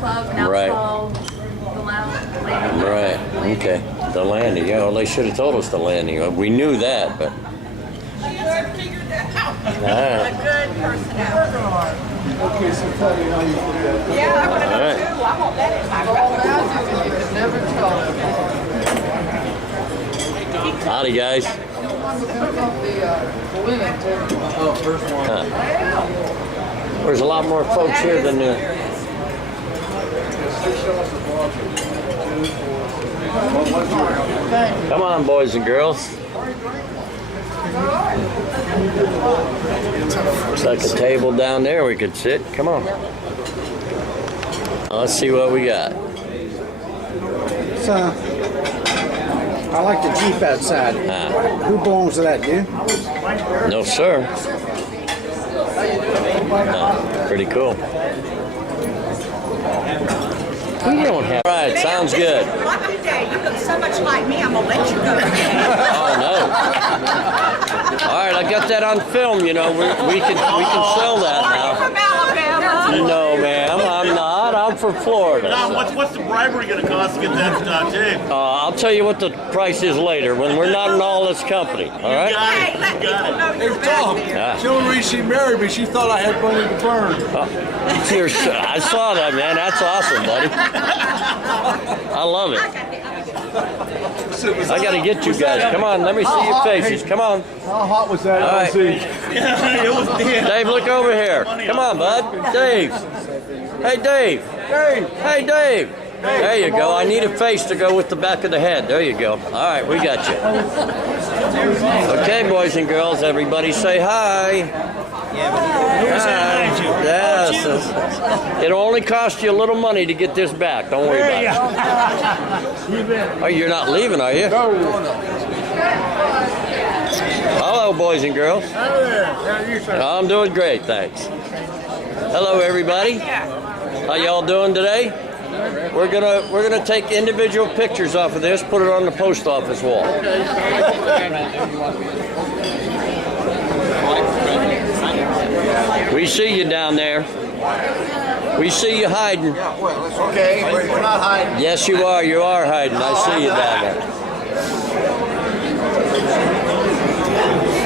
Club, now Right. it's called the Landing. Right. Okay. The landing. Yeah, well, they should have told us the landing. We knew that, but. A good personality. Okay, so tell me how you put that. Yeah, I want to know All right. too. I want that in my You could never tell. Howdy, guys. Oh, first one. Huh. There's a lot more folks here than Come on, boys and girls. Looks like a table down there we could sit. Come on. Let's see what we got. So, I like the Jeep outside. Who belongs to that, you? No, sir. Pretty cool. We don't have. All right, sounds good. Lucky day. You look so much like me. I'm gonna let you go. Oh no! All right, I got that on film. You know, we can sell that now. From Alabama. No, ma'am, I'm not. I'm from Florida. Tom, what's the bribery going to cost to get that tape? I'll tell you what the price is later when we're not in all this company. All right? Hey, let people know you're Hey, Tom, back there. the only reason she married me, she thought I had money to burn. I saw that, man. That's awesome, buddy. I love it. I got to get you guys. Come on, let me see your faces. Come on. How hot was that? All right. It was Dan. Dave, look over here. Come on, bud. Dave. Hey, Dave. Hey, Dave. There you go. I need a face to go with the back of the head. There you go. All right, we got you. Okay, boys and girls, everybody say hi. Hi. Yes. It'll only cost you a little money to get this back. Don't worry about it. Oh, you're not leaving, are you? Hello, boys and girls. I'm doing great, thanks. Hello, everybody. How y'all doing today? We're gonna take individual pictures off of this, put it on the post office wall. We see you down there. We see you hiding. Yeah, well, it's okay. We're not hiding. Yes, you are. You are hiding. I see you down there.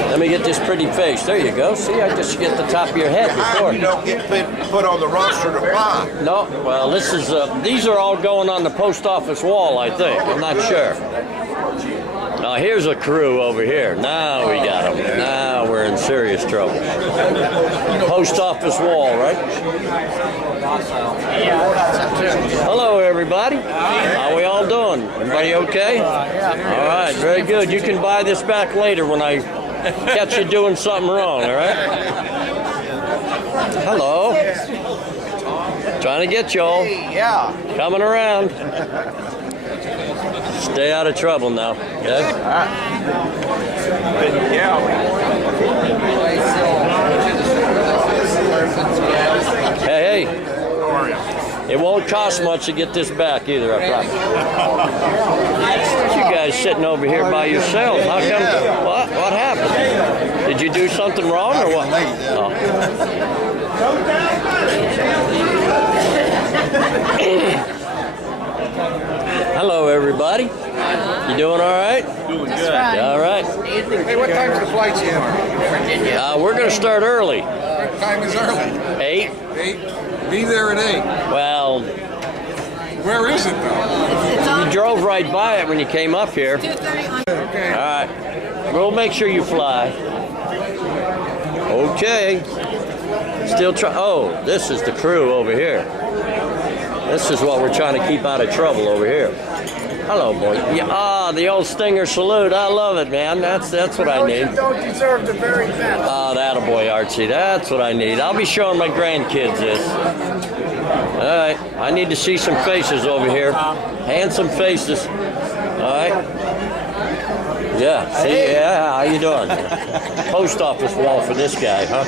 Let me get this pretty face. There you go. See, I just get the top of your head before. You don't get put on the roster to fly. No, well, this is these are all going on the post office wall, I think. I'm not sure. Now here's a crew over here. Now we got them. Now we're in serious trouble. Post office wall, right? Hello, everybody. How we all doing? Everybody okay? All right, very good. You can buy this back later when I catch you doing something wrong, all right? Hello. Trying to get y'all. Yeah. Coming around. Stay out of trouble now. Okay? Hey, it won't cost much to get this back either, I promise. You guys sitting over here by yourselves. How come? What happened? Did you do something wrong or what? Oh. Hello, everybody. You doing all right? Doing good. All right. Hey, what time's the flight, Jim? We're going to start early. What time is early? 8. 8. Be there at 8. Well, Where is it, though? you drove right by it when you came up here. Okay. All right. We'll make sure you fly. Okay. Still try. Oh, this is the crew over here. This is what we're trying to keep out of trouble over here. Hello, boy. Yeah, the old Stinger salute. I love it, man. That's what I need. You don't deserve the very best. Oh, that a boy, Archie. That's what I need. I'll be showing my grandkids this. All right. I need to see some faces over here. Handsome faces. All right. Yeah. See, yeah. How you doing? Post office wall for this guy, huh?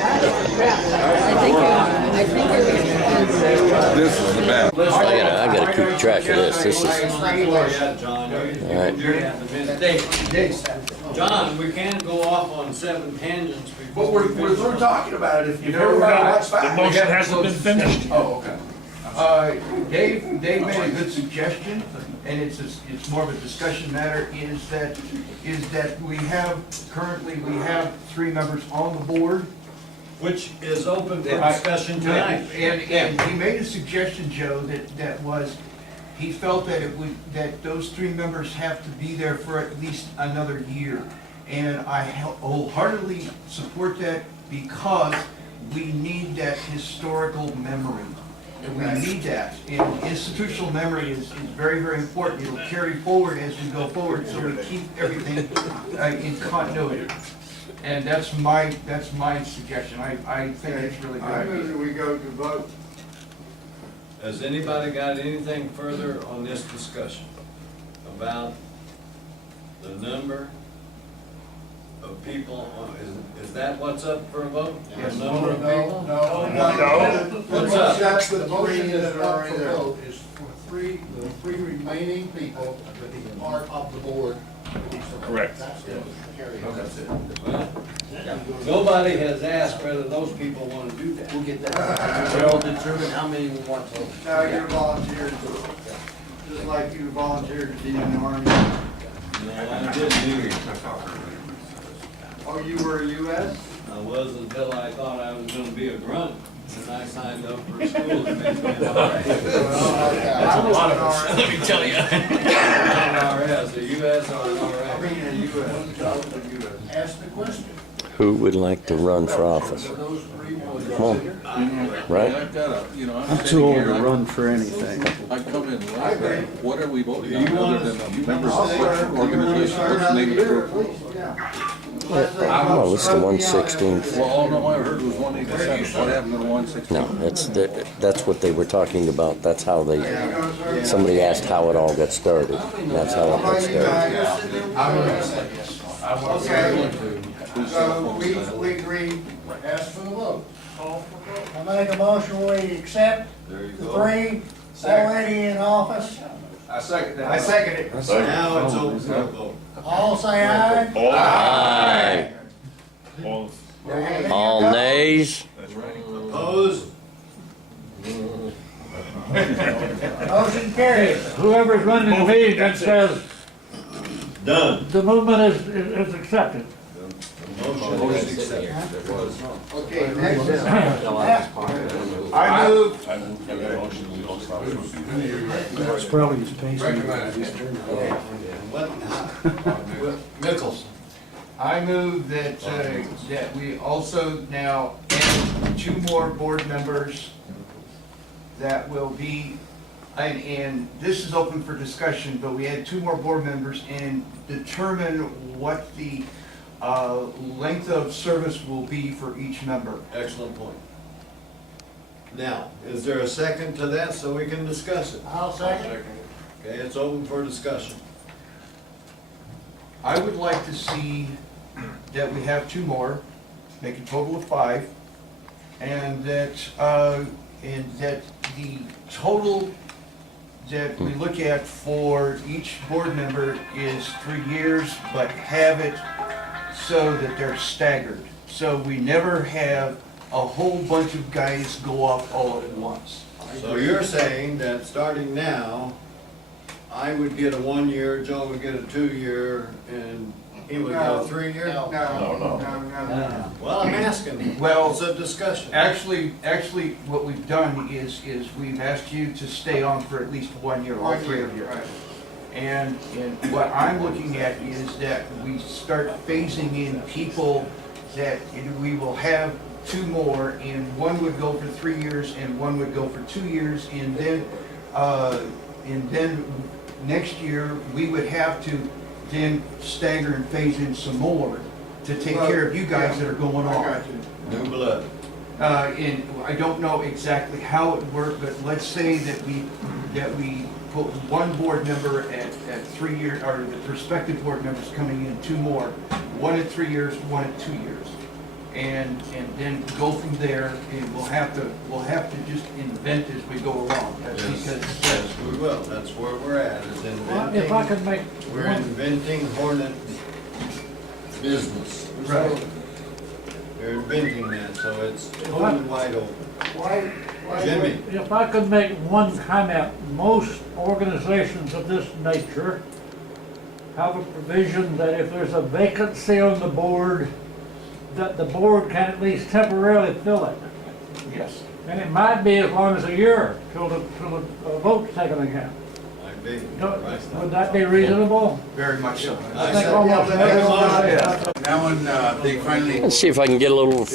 This is the best. I gotta keep track of this. This is all right. John, we can't go off on 7 tangents before. But we're through talking about it. If you've never got much The motion hasn't been finished. Oh, okay. Dave made a good suggestion, and it's more of a discussion matter, is that currently we have 3 members on the board. Which is open for discussion tonight. And he made a suggestion, Joe, that was, he felt that those 3 members have to be there for at least another year. And I wholeheartedly support that, because we need that historical memory. And we need that. And institutional memory is very, very important. It'll carry forward as we go forward, so we keep everything in continuity. And that's my suggestion. I think it's really good. I move that we go to vote. Has anybody got anything further on this discussion about the number of people on, is that what's up for a vote? Yes. The number of people? No. What's up? That's the The three motion that that's are up already for there. vote is for the 3 remaining people to be part of the board. Correct. That's it. Carry on. That's it. Nobody has asked whether those people want to do that. We'll get that. We'll determine how many we want to. Now you're volunteering, just like you volunteered to be in the Army. No, I didn't either. Oh, you were a U.S.? I was until I thought I was gonna be a grunt, and I signed up for school to make me an RS. That's a lot of us. Let me tell you. An RS, a US or an I RS. mean, a U.S. Ask the question. Who would like to run for office? For those 3 boards. Come on, right? I've got a, you know, I'm too old to run for anything. I come in late. What are we voting You on want other us- than you a member's want us to- organization or native group? Well, it's the 116th. Well, all no, I heard was 187. What happened to the 116? No, that's what they were talking about. That's how somebody asked how it all got started. That's how it got started. I would have said yes. Okay, so we agree. Ask for the vote. I make a motion, we accept the 3 already in office. I second that. I second it. Now it's open for a vote. All say aye. Aye. All nays? Opposed? Motion carried. Whoever's running the meeting that says Done. the movement is accepted. Motion is accepted. Okay, next. I move, That's probably his pacing. Mickelson. I move that, that we also now add 2 more board members that will be, and this is open for discussion, but we add 2 more board members and determine what the length of service will be for each member. Excellent point. Now, is there a second to that so we can discuss it? I'll second. Okay, it's open for discussion. I would like to see that we have 2 more, make a total of 5, and that the total that we look at for each board member is 3 years, but have it so that they're staggered. So we never have a whole bunch of guys go off all at once. So you're saying that starting now, I would get a 1-year, Joe would get a 2-year, and he would get a 3-year? No. Well, I'm asking. Well, It's a discussion. Actually, what we've done is we've asked you to stay on for at least 1 year, all 3 of you. And what I'm looking at is that we start phasing in people that we will have 2 more, and 1 would go for 3 years and 1 would go for 2 years, and then next year, we would have to then stagger and phase in some more to take care of you guys that are going I on. got you. New blood. And I don't know exactly how it worked, but let's say that we put 1 board member at 3 years, or the prospective board members coming in 2 more, 1 at 3 years, 1 at 2 years. And then go from there, and we'll have to just invent as we go along. That's because, Yes, we will. That's where we're at, is If I could make we're inventing hornet business. right. They're inventing that, so it's totally wide open. Jimmy? If I could make one comment, most organizations of this nature have a provision that if there's a vacancy on the board, that the board can at least temporarily fill it. Yes. And it might be as long as a year till the vote's taken again. I'd be. Would that be reasonable? Very much so. I think almost every organization. That one, they finally. Let's see if I can get a little.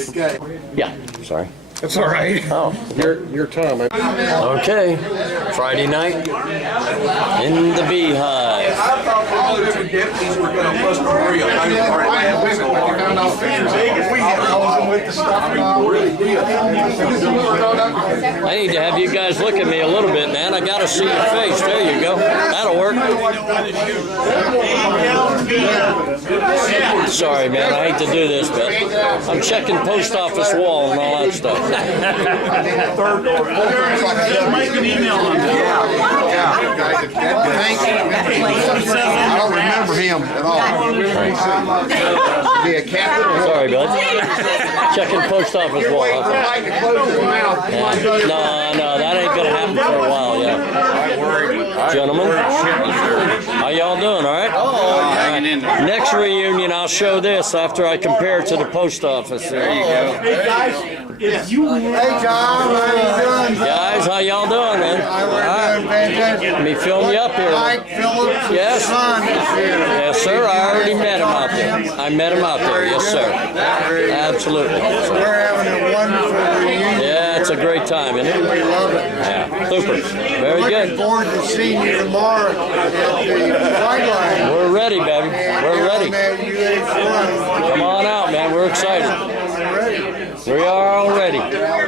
Yeah, sorry. That's all right. Oh, You're Tom. okay. Friday night in the Beehive. I thought all the different deputies were gonna bust a real. I need to have you guys look at me a little bit, man. I gotta see your face. There you go. That'll work. Sorry, man. I hate to do this, but I'm checking post office wall and all that stuff. Mike an email on that. I don't remember him at all. Be a captain. Sorry, bud. Checking post office wall. Waiting for Mike to close his mouth. Yeah. No, that ain't gonna happen for a while yet. Gentlemen, how y'all doing, all right? Hanging in there. Next reunion, I'll show this after I compare it to the post office. There you go. Hey guys, if you Hey Tom, how you doing? Guys, how y'all doing, man? All right. Let me film you up here. Mike Phillips' Yes. son is here. Yes, sir. I already met him out there. I met him out there. Yes, sir. Absolutely. We're having a wonderful reunion. Yeah, it's a great time, isn't it? We love it. Yeah, super. Very Looking good. forward to seeing you tomorrow at the sideline. We're ready, baby. We're ready. Come on out, man. We're excited. We are all ready. I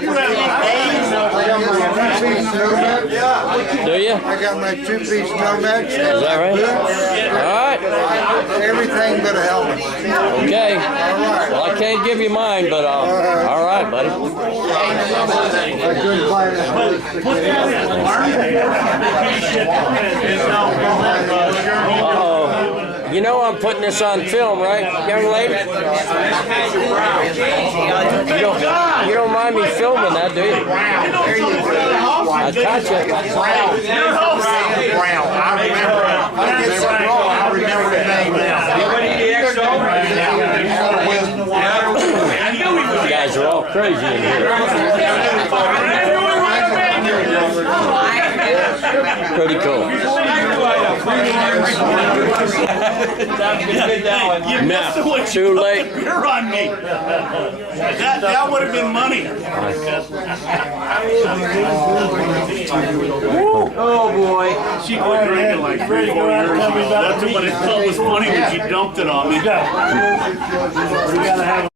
got my two-piece Nomex. Do you? I got my two-piece Nomex. Is that right? All right. Everything but a helmet. Okay. Well, I can't give you mine, but all right, buddy. I couldn't find it. Uh-oh. You know I'm putting this on film, right, young lady? You don't mind me filming that, do you? I caught you. Brown. I remember the name now. You guys are all crazy in here. Pretty cool. Now, too late. beer on me. That would have been money. Oh boy. She quit drinking like 3-4 years ago. That's what it was funny when she dumped it on me. We gotta have